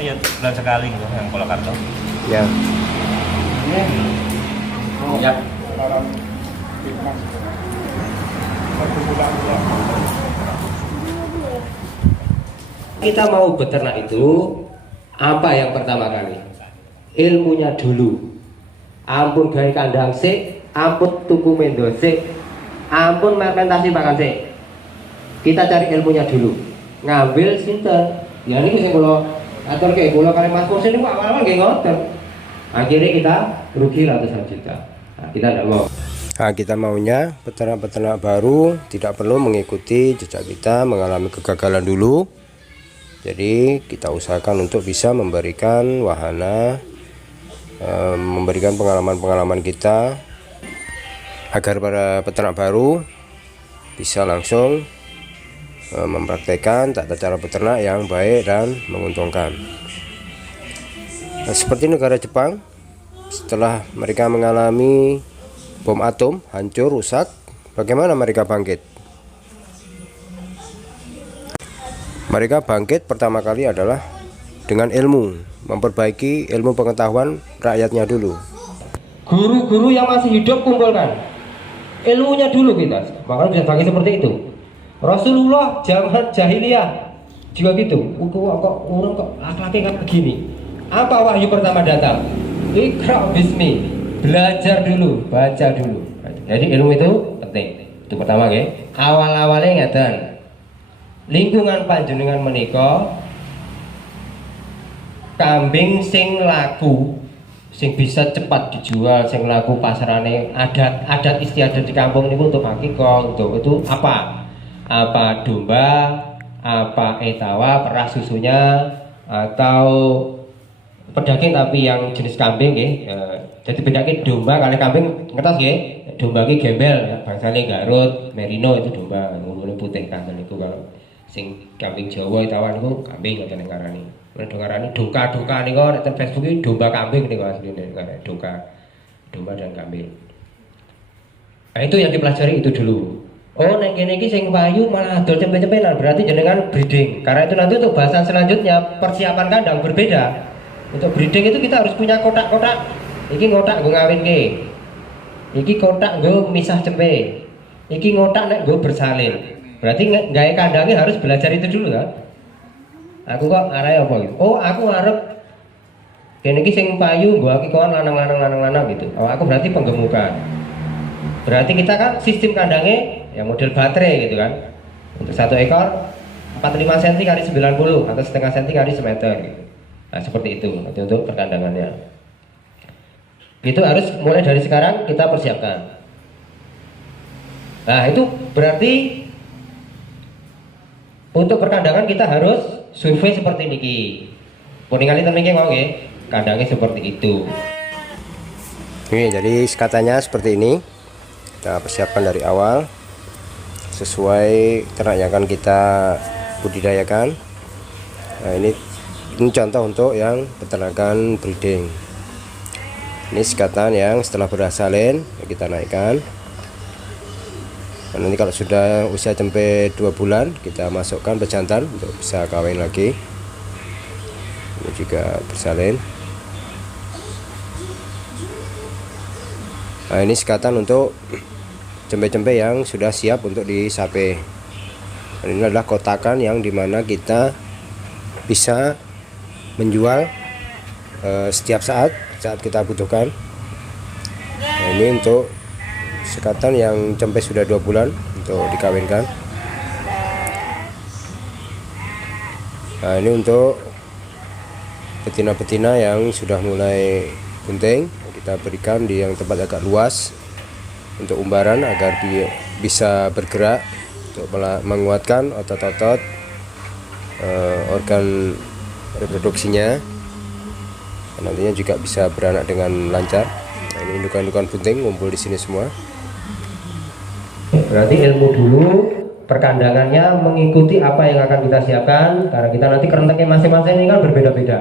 ya bulan sekali gitu yang pola kartu. Ya. Ya. Kita mau beternak itu apa yang pertama kali? Ilmunya dulu. Ampun gawe kandang sik, ampun tuku mendo sik, ampun fermentasi pakan sik. Kita cari ilmunya dulu. Ngambil sinten? Ya ini sing kula aturke kula kali Mas Musin niku awal-awal nggih ngoten. Akhirnya kita rugi ratusan juta. Nah, kita tidak mau. Nah, kita maunya peternak-peternak baru tidak perlu mengikuti jejak kita mengalami kegagalan dulu. Jadi kita usahakan untuk bisa memberikan wahana, memberikan pengalaman-pengalaman kita agar para peternak baru bisa langsung mempraktekkan tata cara peternak yang baik dan menguntungkan. Nah, seperti negara Jepang, setelah mereka mengalami bom atom hancur rusak, bagaimana mereka bangkit? Mereka bangkit pertama kali adalah dengan ilmu, memperbaiki ilmu pengetahuan rakyatnya dulu. Guru-guru yang masih hidup kumpulkan ilmunya dulu kita, makanya bisa bangkit seperti itu. Rasulullah zaman jahiliyah juga gitu. Kok orang kok laki-laki kan begini? Apa wahyu pertama datang? Iqra bismi, belajar dulu, baca dulu. Jadi ilmu itu penting. Itu pertama ya. Awal-awalnya ngeten. Lingkungan panjenengan menika kambing sing laku, sing bisa cepat dijual, sing laku pasarane adat istiadat di kampung niku untuk hakika, untuk itu apa? Apa domba, apa etawa, peras susunya, atau pedaging tapi yang jenis kambing nggih. Jadi bedake domba kali kambing ngertos nggih. Domba iki gembel, bangsane Garut, Merino itu domba, ngulune putih kan niku kalau sing kambing Jawa etawa niku kambing ngoten nek ngarani. Nek ngarani doka-doka niku nek ten Facebook iki domba kambing niku asline nek doka. Domba dan kambing. Nah, itu yang dipelajari itu dulu. Oh, nek kene iki sing payu malah adol cempe-cempelan, berarti jenengan breeding. Karena itu nanti untuk bahasan selanjutnya persiapan kandang berbeda. Untuk breeding itu kita harus punya kotak-kotak. Iki kotak nggo ngawinke. Iki kotak nggo misah cempe. Iki kotak nek nggo bersalin. Berarti gawe kandangnya harus belajar itu dulu kan. Aku kok arahe apa gitu. Oh, aku arep kene iki sing payu nggo iki kawan lanang-lanang gitu. Oh, aku berarti penggemukan. Berarti kita kan sistem kandangnya ya model baterai gitu kan. Untuk satu ekor 45 cm kali 90 atau setengah cm kali semeter gitu. Nah, seperti itu nanti untuk perkandangannya. Itu harus mulai dari sekarang kita persiapkan. Nah, itu berarti untuk perkandangan kita harus survei seperti ini. Puningali temen iki mau nggih, kandangnya seperti itu. Oke, jadi katanya seperti ini. Kita persiapkan dari awal sesuai ternak yang akan kita budidayakan. Nah, ini contoh untuk yang peternakan breeding. Ini sikatan yang setelah bersalin kita naikkan. Nanti kalau sudah usia cempe 2 bulan kita masukkan pejantan untuk bisa kawin lagi. Ini juga bersalin. Nah, ini sikatan untuk cempe-cempe yang sudah siap untuk disape. Dan ini adalah kotakan yang dimana kita bisa menjual setiap saat kita butuhkan. Nah, ini untuk sikatan yang cempe sudah 2 bulan untuk dikawinkan. Nah, ini untuk betina-betina yang sudah mulai bunting, kita berikan di yang tempat agak luas untuk umbaran agar dia bisa bergerak untuk menguatkan otot-otot organ reproduksinya. Nantinya juga bisa beranak dengan lancar. Nah, ini indukan-indukan bunting ngumpul di sini semua. Berarti ilmu dulu, perkandangannya mengikuti apa yang akan kita siapkan, karena kita nanti kerenteknya masing-masing ini kan berbeda-beda.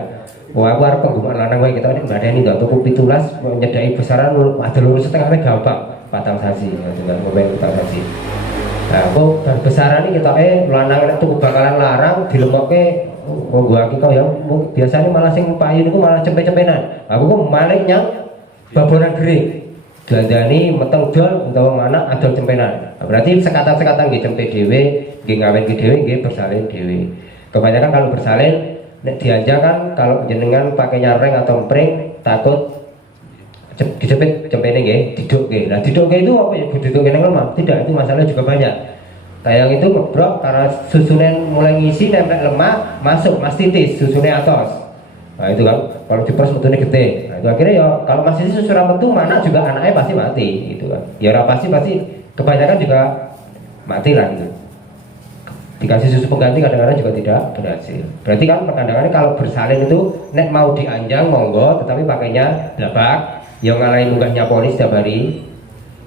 Wah, aku harap penggemar lanang wae kita ini ada ini enggak tuku pitulas menyedai besaran ada lurus setengahnya gampang patang sasi dengan pemain patang sasi. Nah, kok dan besaran ini kita lanang nek tuku bakalan larang dilemokke gua akikah ya biasanya malah sing payu niku malah cempe-cempenan. Aku kok malik nyang babonan gering. Dandani meteng dol utawa mana adol cempenan. Nah, berarti sekatan-sekatan nggih cempe dhewe, nggih ngawen dhewe, nggih bersalin dhewe. Kebanyakan kalau bersalin nek dianja kan kalau jenengan pakai nyareng atau empring takut dijepit cempene nggih, diduk nggih. Nah, diduk nggih itu apa ya diduk kene lemah? Tidak, itu masalahnya juga banyak. Tayang itu ngebrok karena susunan mulai ngisi nempel lemak masuk mas titis susunnya atas. Nah itu kan kalau dipres metune gede. Nah itu akhirnya ya kalau masih susu metu mana juga anaknya pasti mati gitu kan. Ya ora pasti kebanyakan juga mati lah gitu. Dikasih susu pengganti kadang-kadang juga tidak berhasil. Berarti kan perkandangannya kalau bersalin itu nek mau dianjang monggo tetapi pakainya blabak yang ngalahin munggahnya polis setiap hari.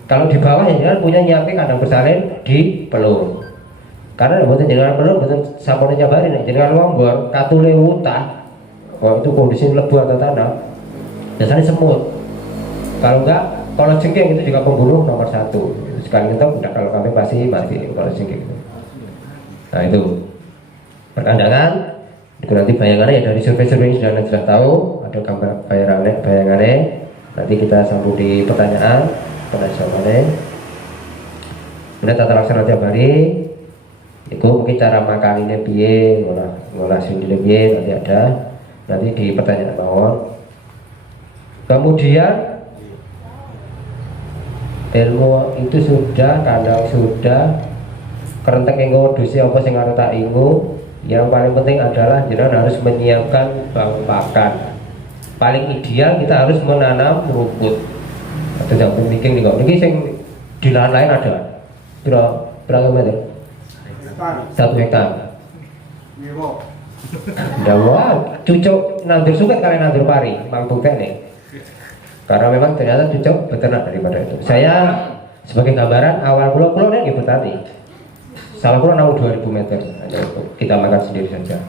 Kalau di bawah ya jangan punya nyiapin kandang bersalin di pelur. Karena buatan jenengan pelur buatan sampurnya jabari nih jenengan lombor katule utah. Oh itu kondisi lebu atau tanah biasanya semut. Kalau enggak, kalau jengking itu juga pembunuh nomor 1. Sekali itu udah kalau kami pasti mati kalau jengking itu. Nah itu perkandangan itu nanti bayangannya ya dari survei-survei sudah tahu ada gambar bayangannya. Nanti kita sambung di pertanyaan jawabannya. Kemudian tata laksana tiap hari itu mungkin cara makan ini piye ngolah sendiri piye nanti ada nanti di pertanyaan bawah. Kemudian ilmu itu sudah, kandang sudah, kerentek engko dusi apa sing arep tak ingu. Yang paling penting adalah jenengan harus menyiapkan bahan pakan. Paling ideal kita harus menanam rumput. Atau yang penting nih kok. Ini sing di lahan lain ada. Berapa meter? 1 hektar. Dawa cucuk nandur suket kalian nandur pari mampu kan nih. Karena memang ternyata cucuk beternak daripada itu. Saya sebagai gambaran awal pulau nih ibu tadi. Salah pulau 2000 meter hanya untuk kita makan sendiri saja.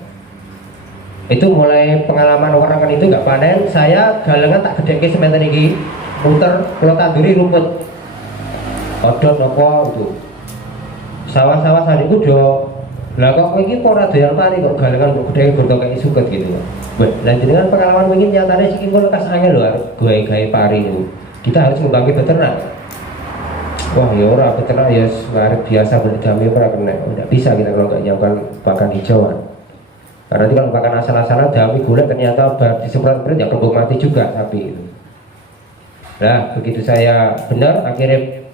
Itu mulai pengalaman orang kan itu nggak panen. Saya galengan tak gede ke semen ini muter pulau tanduri rumput. Odot nopo itu. Sawah-sawah saat itu lah kok ini ora doyan pari kok galengan kok gede gontok kayak suket gitu. Lah jenengan pengalaman mungkin nyatane siki kok lekas angel lho gawe pari itu. Kita harus mengembangkan beternak. Wah ya ora beternak ya biasa berdami ora kena. Enggak bisa kita kalau enggak nyiapkan pakan hijauan. Karena nanti kalau pakan asal-asalan dami gula ternyata disemprot ya kebun mati juga sapi itu. Nah begitu saya benar akhirnya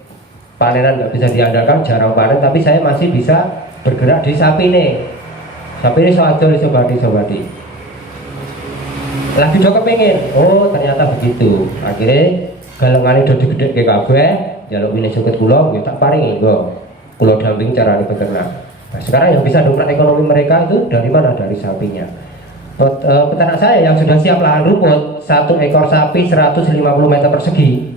panenan nggak bisa diandalkan jarang panen tapi saya masih bisa bergerak di sapi nih. Sapi ini soadol sobadi. Lagi udah kepengen, oh ternyata begitu. Akhirnya galengan udah gede ke kabeh, jaluk ini suket kulo, ya tak paringi go. Kulo damping cara beternak. Nah, sekarang yang bisa dongkrak ekonomi mereka itu dari mana? Dari sapinya. Peternak saya yang sudah siap lahan rumput, 1 ekor sapi 150 meter persegi.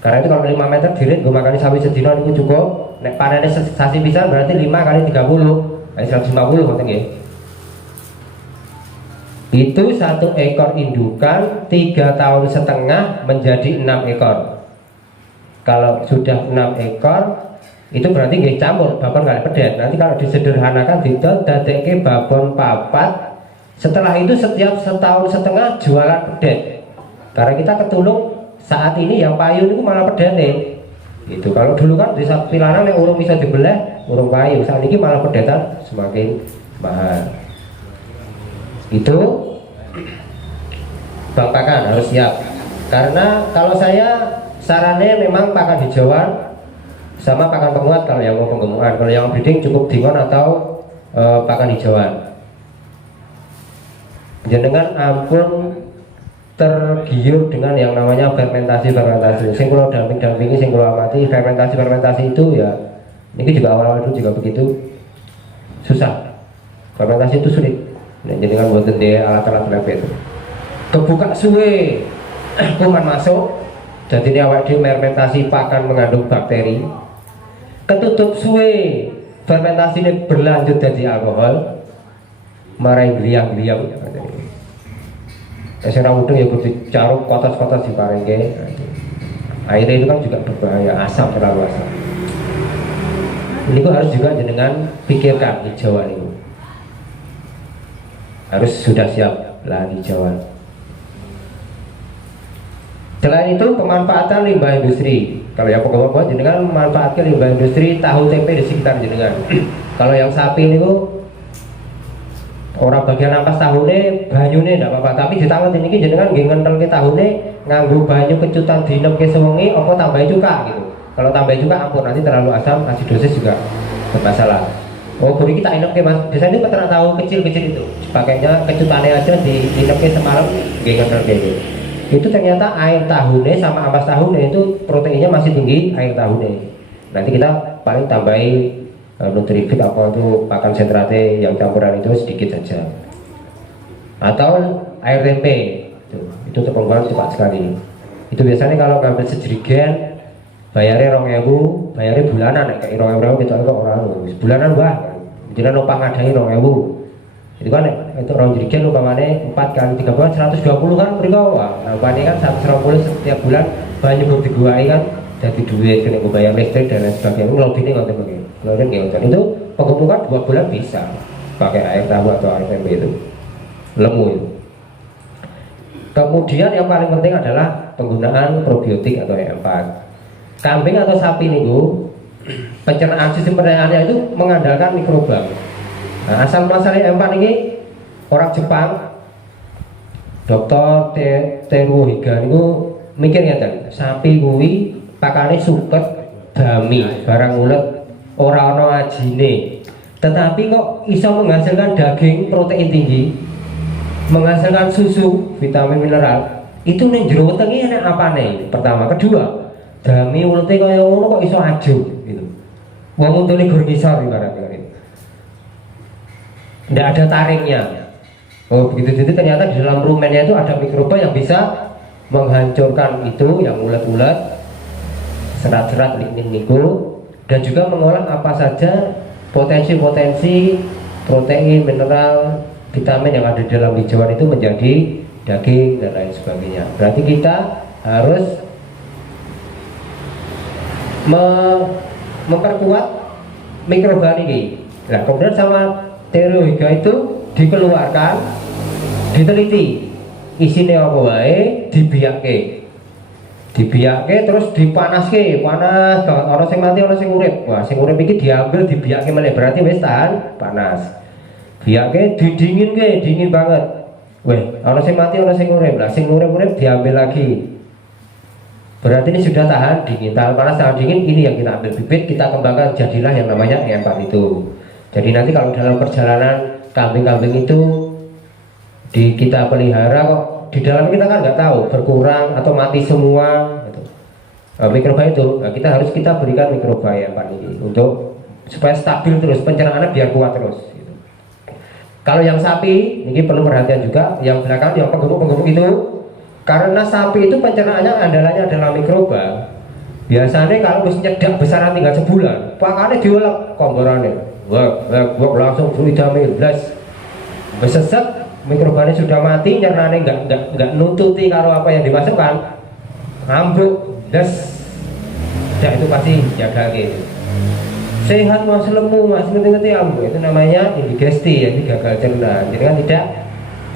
Karena itu kalau 5 meter dirit gue makan sapi sedino itu cukup. Nek panennya sasi pisan berarti 5 kali 30 kali 150 maksudnya nggih. Itu 1 ekor indukan 3,5 tahun menjadi 6 ekor. Kalau sudah 6 ekor itu berarti nggih campur babon kali pedet. Nanti kalau disederhanakan didol dadekke babon 4. Setelah itu setiap 1,5 tahun jualan pedet. Karena kita ketulung saat ini yang payu itu malah pedete. Itu kalau dulu kan di sapi lanang yang urung bisa dibelah, urung payu. Saat ini malah pedetan semakin mahal. Itu bang pakan harus siap. Karena kalau saya sarannya memang pakan hijauan sama pakan penguat kalau yang mau penggemukan. Kalau yang breeding cukup dingon atau pakan hijauan. Jenengan ampun tergiur dengan yang namanya fermentasi. Sing kula dampingi sing kula amati fermentasi itu ya ini juga awal-awal itu juga begitu susah. Fermentasi itu sulit. Nah, jadi kan buat alat-alat lab itu kebuka suwe kuman masuk jadi ini awal di fermentasi pakan mengandung bakteri ketutup suwe fermentasi ini berlanjut jadi alkohol marai geliang-geliang. Saya udeng ya kudu caruk kotos-kotos di parengke. Airnya itu kan juga berbahaya, asam terlalu asam. Ini kok harus juga jenengan pikirkan hijauan itu. harus sudah siap lahan hijauan. Selain itu pemanfaatan limbah industri. Kalau yang pokok-pokok jenengan memanfaatkan limbah industri tahu tempe di sekitar jenengan. Kalau yang sapi ini orang bagian ampas tahune banyune ndak apa-apa, tapi ditangan ini jenengan nggih ngentelke tahune nganggo banyu kecutan dinemke sewengi apa tambahi cuka gitu. Kalau tambahi cuka ampun, nanti terlalu asam, asidosis juga bermasalah. Oh, buri kita inemke Mas. Biasanya peternak tahu kecil-kecil itu, pakainya kecutannya aja diinemke semalam nggih ngentelke gitu. Itu ternyata air tahune sama ampas tahune itu proteinnya masih tinggi air tahune. Nanti kita paling tambahi nutrifit apa itu pakan sentrate yang campuran itu sedikit saja. Atau air tempe itu terpengaruh cepat sekali. Itu biasanya kalau ngambil sejerigen bayarnya 2.000, bayarnya bulanan kayak 2.000 gitu kok orang bulanan bah. Jadi numpang ngadai 2.000. Itu kan itu orang jerigen umpamane 4 kali 3 bulan 120 kan mriko wah umpamane kan 120 setiap bulan banyak bukti guai kan jadi duit kena bayar listrik dan lain sebagainya. Lebih ini ngoten begini. Lalu itu pengemukan 2 bulan bisa pakai air tahu atau air tempe itu lemu itu. Kemudian yang paling penting adalah penggunaan probiotik atau E4. Kambing atau sapi niku pencernaan sistem pencernaannya itu mengandalkan mikroba. Nah, asal masalah E4 ini orang Jepang Dr. Teruo Higa itu mikirnya kan sapi kuwi pakane suket dami barang ulet ora ana ajine, tetapi kok iso menghasilkan daging protein tinggi, menghasilkan susu vitamin mineral. Itu ning jero wetenge enak apane? Pertama, kedua, dami ulete kaya ngono kok iso aju gitu. Wong untune gur ngisor ibaratnya. Tidak ada taringnya. Oh begitu itu ternyata di dalam rumennya itu ada mikroba yang bisa menghancurkan itu yang ulat-ulat, serat-serat lignin niku, dan juga mengolah apa saja potensi-potensi protein, mineral, vitamin yang ada di dalam hijauan itu menjadi daging dan lain sebagainya. Berarti kita harus memperkuat mikroba ini. Nah kemudian sama Teruo Higa itu dikeluarkan, diteliti isinya apa wae, dibiake terus dipanaske, panas banget, orang sing mati orang sing urip. Wah sing urip iki diambil dibiake meneh, berarti wis tahan panas. Biake didinginke, dingin banget. Weh, orang sing mati orang sing urip. Lah sing urip diambil lagi. Berarti ini sudah tahan dingin, tahan panas, tahan dingin. Ini yang kita ambil bibit, kita kembangkan jadilah yang namanya E4 itu. Jadi nanti kalau dalam perjalanan kambing-kambing itu kita pelihara kok di dalam kita kan nggak tahu berkurang atau mati semua gitu. Mikroba itu kita harus berikan mikroba ya Pak ini untuk supaya stabil terus pencernaannya biar kuat terus gitu. Kalau yang sapi ini perlu perhatian juga, yang belakang yang penggemuk itu karena sapi itu pencernaannya andalannya adalah mikroba. Biasanya kalau mesti nyedak besaran tinggal sebulan pakannya diulek komborannya wah langsung fluidamil blas beseset mikrobanya sudah mati, nyernane nggak nututi kalau apa yang dimasukkan ambruk das ya itu pasti jaga gitu. Sehat mas lemu mas ngerti ambruk itu namanya indigesti ya, ini gagal cerna. Jadi kan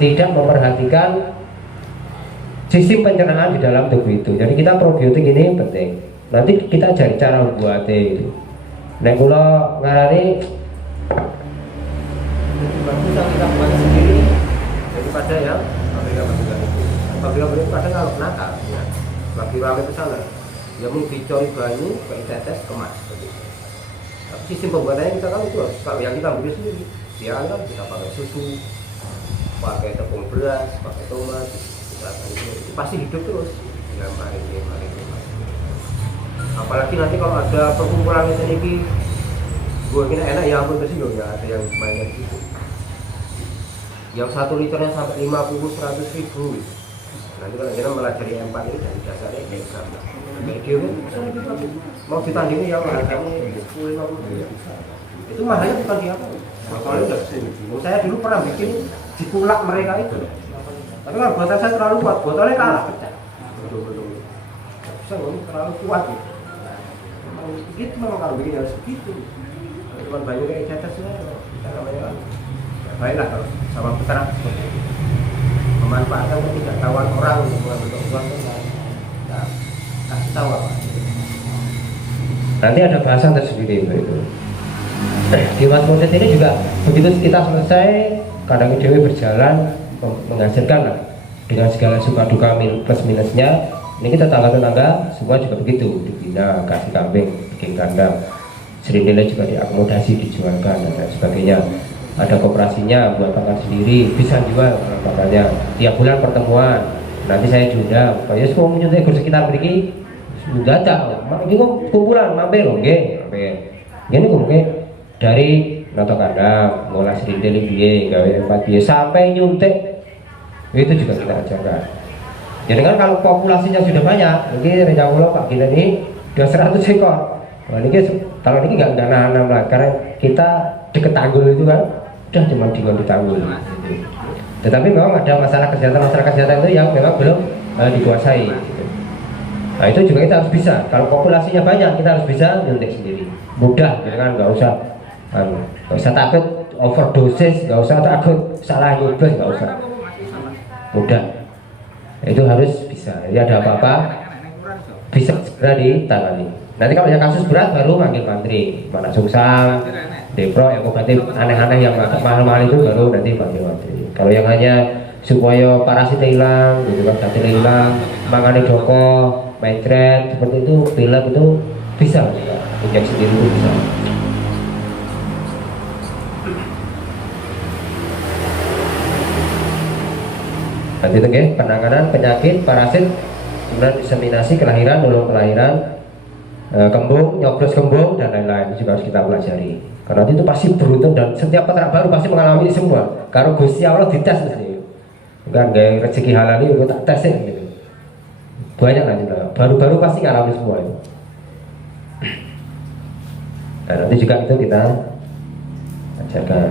tidak memperhatikan sistem pencernaan di dalam tubuh itu. Jadi kita probiotik ini penting. Nanti kita cari cara membuatnya itu. Nah kalau ngarani bisa kita buat sendiri daripada yang pabrik-pabrik kadang kalau nakal ya lagi rame ke sana ya mau dicori banyu kayak tetes kemas gitu. Tapi sistem pembuatannya kita kan itu kalau yang kita beli sendiri dia kan kita pakai susu, pakai tepung beras, pakai tomat, itu pasti hidup terus dengan maring. Apalagi nanti kalau ada perkumpulan ini gue kira enak ya ampun bersih nggak ada yang mainnya gitu. Yang 1 liternya sampai 50-100 ribu. Nanti kalau kita melajari E4 ini dari dasarnya kayak berapa? Kayak dia mau ditandingi ya harganya 10-50. Itu mahalnya bukan di apa? Soalnya udah saya dulu pernah bikin di kulak mereka itu. Tapi kalau botol saya terlalu kuat, botolnya kalah pecah. Betul-betul. Bisa terlalu kuat gitu. Memang kalau bikin harus begitu. Cuma banyak kayak catasnya, kita namanya kan. baiklah kalau sama peternak seperti itu. Memanfaatkan ketidaktahuan orang untuk mengambil keuntungan itu nah, kasih tahu apa. Nanti ada bahasan tersendiri untuk itu. Di Mas Proses ini juga begitu kita selesai, kadang dewi berjalan menghasilkan lah dengan segala suka duka plus minusnya. Ini kita tetangga-tetangga semua juga begitu, dibina, kasih kambing, bikin kandang, serindele juga diakomodasi, dijualkan dan lain sebagainya. Ada koperasinya buat pakan sendiri, bisa jual pakannya. Tiap bulan pertemuan, nanti saya diundang. Kalau semua menyuntik kursi sekitar pergi, sudah tak. Ini kok kumpulan mampir loh, Ini mungkin dari noto kandang, ngolah serindele biye, gawe empat biye sampai nyuntik itu juga kita ajarkan. Jadi kan kalau populasinya sudah banyak, ini Reja Ulo Pak Gila ini udah 100 ekor. Nah, ini kalau ini nggak nahan lah, karena kita deket tanggul itu kan, udah cuma di tanggul. Gitu. Tetapi memang ada masalah kesehatan itu yang memang belum dikuasai. Gitu. Nah itu juga kita harus bisa. Kalau populasinya banyak, kita harus bisa nyuntik sendiri. Mudah, ya kan, nggak usah takut overdosis, nggak usah takut salah nyubes, nggak usah. Mudah. Itu harus bisa. Jadi ada apa-apa bisa segera ditangani. Nanti kalau yang kasus berat baru manggil mantri, mana sungsang, depro yang obatnya aneh-aneh yang agak mahal-mahal itu baru nanti panggil mantri. Kalau yang hanya supaya parasit hilang, gitu kan, batil hilang, mangane doko, metret seperti itu, pilek itu bisa, injek sendiri itu bisa. Nanti itu penanganan penyakit parasit, kemudian diseminasi kelahiran, nolong kelahiran, kembung, nyoblos kembung dan lain-lain juga harus kita pelajari. Karena itu pasti beruntung dan setiap peternak baru pasti mengalami semua. Karena Gusti Allah dites mesti. Bukan gaya rezeki halal ini tak tesin gitu. Banyak nanti baru-baru pasti mengalami semua itu. Dan nanti juga itu kita ajarkan.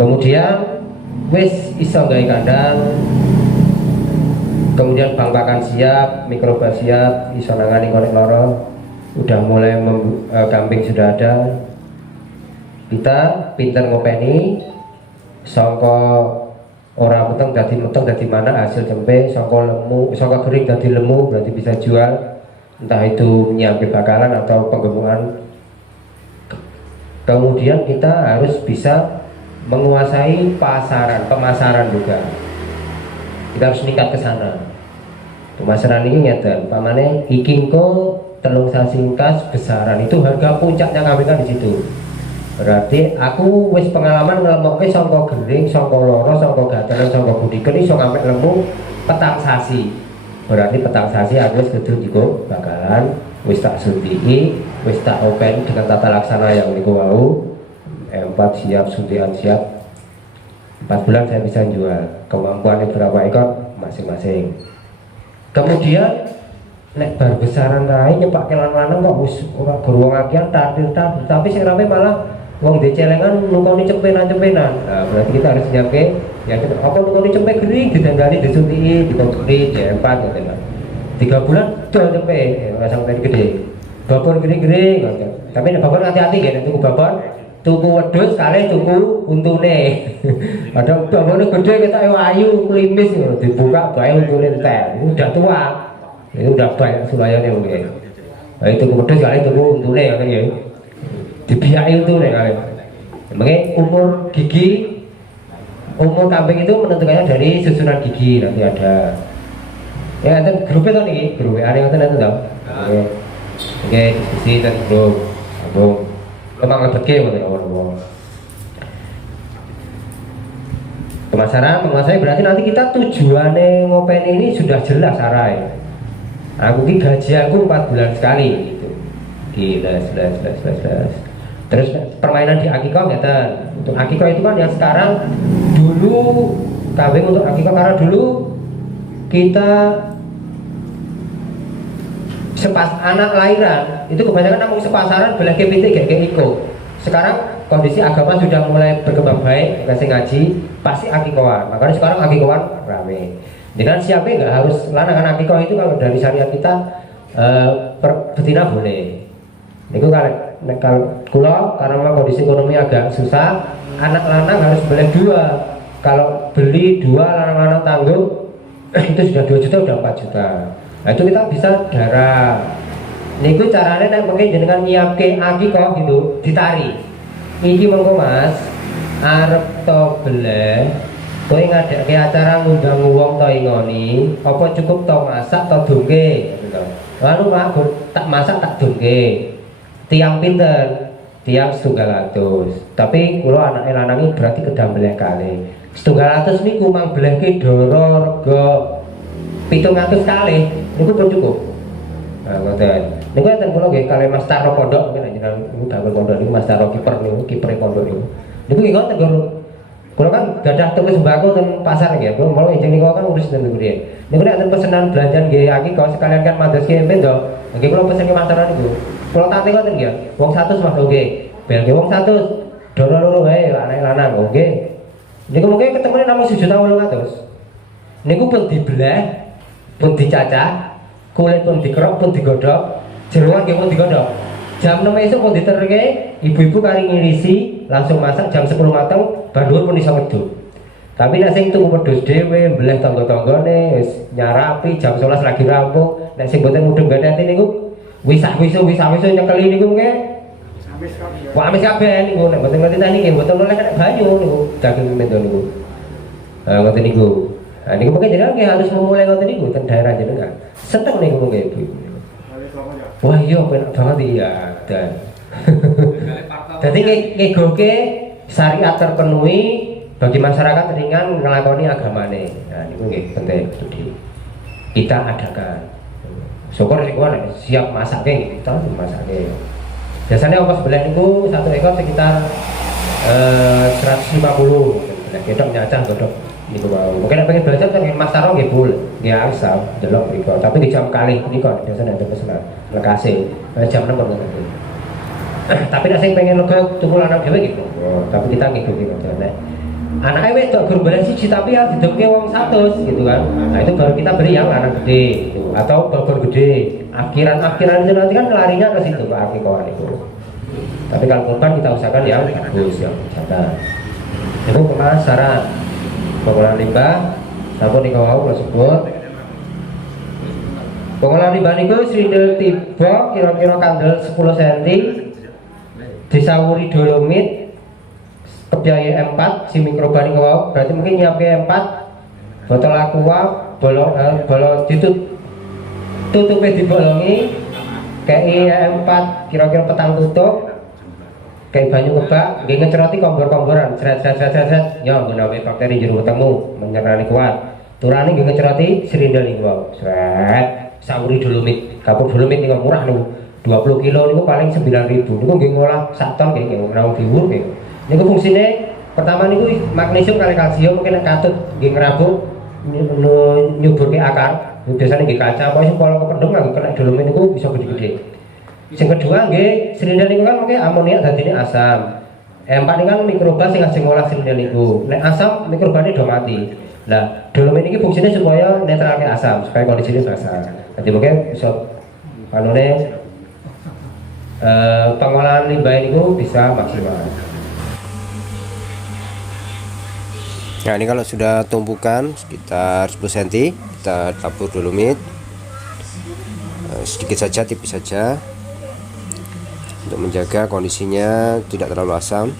Kemudian wis iso gawe kandang, kemudian bang pakan siap, mikroba siap, iso nangani konek loro, udah mulai kambing sudah ada, kita pinter ngopeni, songko ora meteng dadi mana hasil tempe, songko lemu, songko kering dadi lemu berarti bisa jual, entah itu nyampe bakalan atau penggemukan. Kemudian kita harus bisa menguasai pemasaran juga. Kita harus meningkat ke sana. Pemasaran ini ngeten, pamane ikingko telung sasingkas besaran itu harga puncaknya kambing di situ. Berarti aku wis pengalaman ngelemokke sangka gering, sangka loro, sangka gatelan, sangka budiken iso ngampe lemu petang sasi. Berarti petang sasi aku wis kudu digo bakalan wis tak suntik, wis tak open dengan tata laksana yang niku wau. 4 siap, suntikan siap. 4 bulan saya bisa jual. Kemampuannya berapa ekor masing-masing. Kemudian nek bar besaran rae nyepak kelan lanang kok wis ora beruang agian tardir tapi sing rame malah wong de celengan nukoni cempenan-cempenan. Nah, berarti kita harus nyiapke ya apa nukoni cempe gering ditanggali disuntik, dikontri, diempat gitu kan. 3 bulan dol cempe, ora sampai gede. Babon gede-gede gitu. Tapi nek babon hati-hati nggih nek tuku babon tuku wedhus kali tuku untune. Ada babone gede ketok ayu klimis dibuka bae untune entek. Udah tua. Itu udah banyak sulayane mungkin. Nah itu wedhus kali tuku untune ngoten nggih. Dibiyaki untune kali. Mungkin umur kambing itu menentukannya dari susunan gigi nanti ada. Ya itu grupnya tuh nih, grup ada yang nanti tahu. Oke, diskusi dan grup. Memang lebih orang-orang. Menguasai berarti nanti kita tujuannya ngopen ini sudah jelas arai. Aku ki gaji aku 4 bulan sekali gitu. Jelas. Terus permainan di akikah ngeten. Untuk akikah itu kan yang sekarang dulu kambing untuk akikah karena dulu kita anak lahiran itu kebanyakan namun sepasaran belah kepitik kayak iko. Sekarang kondisi agama sudah mulai berkembang baik, kasih ngaji pasti akikoan. Makanya sekarang akikoan rame. Dengan siapa nggak harus lanangan akikoh itu kalau dari syariat kita betina boleh. Itu kalau nek kula karena memang kondisi ekonomi agak susah, anak lanang harus beli 2. Kalau beli 2 lanang-lanang tanggung itu sudah 2 juta, udah 4 juta. Nah itu kita bisa darah. Niku caranya nek mungkin jenengan nyiapke akikah gitu, ditari. Iki monggo Mas, arep to beleh, kowe ngadeke acara ngundang wong to ingoni, apa cukup to masak to dongke gitu. Lalu Pak, tak masak tak dongke. Tiang pinten? Tiang 700. Tapi kula anake lanang iki berarti kedah beleh kali. 700 niku mang belehke doro rega 700 kali. Niku pun cukup. Nah, ngoten. Niku enten kula nggih kalih Mas Taro Pondok, mungkin jenengan niku damel pondok niku Mas Taro kiper niku, kipere pondok niku. Niku nggih ngoten Guru. Kula kan gadah toko sembako teng pasar nggih. Kula mau ijeng niku kan urus ten niku riyen. Niku nek enten pesenan belanjan nggih akikah sekalian kan mados ki enten to. Nggih kula pesen ke Mas Taro niku. Kula tate ngoten nggih. Wong 100 Mas nggih. Bel nggih wong 100. Doro loro wae anak lanang nggih. Niku mungkin ketemune namung 1.800.000. Niku pun dibelah, pun dicacah, kulit pun dikerok, pun digodhog, jeroan nggih pun digodhog. Jam 6 esuk pun diterke, ibu-ibu kari ngirisi, langsung masak jam 10 mateng, bandur pun iso wedhus. Tapi nek sing tuku wedhus dhewe, mbleh tangga-tanggane, wis nyarapi jam 11 lagi rampung, nek sing mboten mudheng gadati niku wisah-wisu nyekeli niku nggih. Wah amis kabeh niku nek mboten ngerti niki mboten oleh kena banyu niku daging mendo niku. Ngoten niku. Nah niku mungkin jenengan harus memulai ngoten niku teng daerah jenengan. Seneng niku mungkin Ibu. Wah iya penak banget iya. Jadi ngegoke syariat terpenuhi bagi masyarakat ringan ngelakoni agamane. Nah niku nggih penting kita adakan. Syukur sing siap masake kita masake. Biasanya ongkos belah niku 1 ekor sekitar 150. Belah gedok nyacah godhog niku wae. Mungkin pengen belajar kan Mas Taro nggih bul. Nggih asal delok mriku. Tapi di jam kali niku biasanya ada pesanan lekase. Jam 6 kok ngoten. Tapi nek sing pengen lega tuku lanang dhewe gitu. Tapi kita ngikuti ngoten nek anaknya wedok guru balen siji tapi harus didemke wong 100 gitu kan. Nah itu baru kita beri yang lanang gede gitu. Atau babon gede. Akhiran itu nanti kan larinya ke situ Pak akikah itu. Tapi kalau kurban kita usahakan yang bagus, yang jangan. Itu pemasaran pengolahan limbah, sampun dikawau tersebut. Pengolahan limbah itu srindel tiba kira-kira kandel 10 cm, disawuri dolomit, kebiaya 4 si mikroban kawau. Berarti mungkin nyiapke 4 botol aqua, bolong tutupnya dibolongi kayak 4 kira-kira petang tutup kayak banyu kebak nggih ngeceroti kompor-komporan sret ya nggunaake bakteri jero ketemu menyerani kuat turane nggih ngeceroti srindel niku sret sawuri dolomit kapur dolomit niku murah niku 20 kilo niku paling 9.000 niku nggih ngolah sak ton nggih ngrawuh diwur nggih niku fungsine pertama niku magnesium kali kalsium mungkin katut nggih ngrabuk nyuburke akar biasanya nggih kaca apa sih kalau kependem nggak kena dolomit niku bisa gede-gede. Yang kedua nggih srindel niku kan mungkin amonia dadine asam. Empat ini kan mikroba sing ajeng ngolah srindel niku. Nek asam mikrobane do mati. Nah, dolomit ini fungsinya supaya netralke asam, supaya kondisinya basah. Nanti mungkin bisa kanone pengolahan limbah niku bisa maksimal. Nah ini kalau sudah tumpukan sekitar 10 cm kita tabur dolomit sedikit saja, tipis saja untuk menjaga kondisinya tidak terlalu asam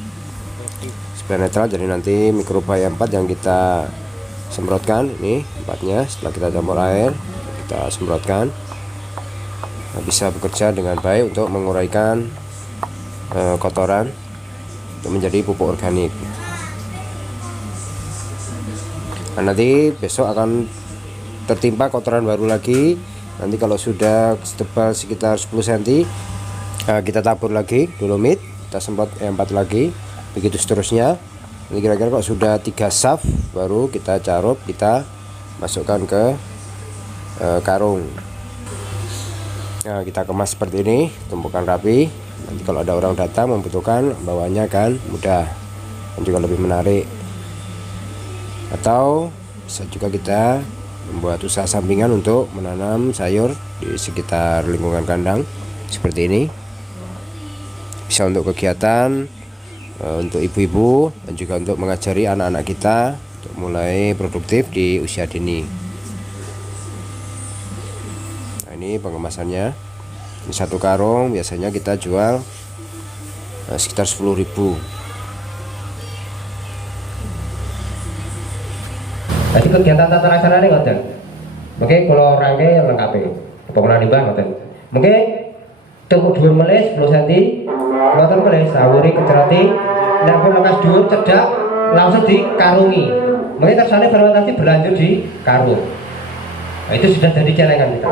supaya netral. Jadi nanti mikroba yang 4 yang kita semprotkan ini 4-nya setelah kita campur air kita semprotkan bisa bekerja dengan baik untuk menguraikan kotoran untuk menjadi pupuk organik. Nah, nanti besok akan tertimpa kotoran baru lagi. Nanti kalau sudah setebal sekitar 10 cm kita tabur lagi dolomit, kita semprot 4 lagi, begitu seterusnya. Nanti kira-kira kalau sudah 3 saf baru kita carup, kita masukkan ke karung. Nah, kita kemas seperti ini, tumpukan rapi. Nanti kalau ada orang datang membutuhkan, bawanya kan mudah dan juga lebih menarik. Atau bisa juga kita membuat usaha sampingan untuk menanam sayur di sekitar lingkungan kandang seperti ini. bisa untuk kegiatan, untuk ibu-ibu, dan juga untuk mengajari anak-anak kita untuk mulai produktif di usia dini. Nah, ini pengemasannya. Ini satu karung biasanya kita jual sekitar 10.000. Jadi kegiatan tata laksana ini ngoten. Mungkin kalau rangke lengkap ini, pengolahan limbah ngoten. Mungkin tunggu dhuwur melih 10 cm, ngoten melih sawuri keceroti, nek pun lekas dhuwur cedak langsung dikarungi. Mungkin tersane fermentasi berlanjut di karung. Nah, itu sudah jadi celengan kita.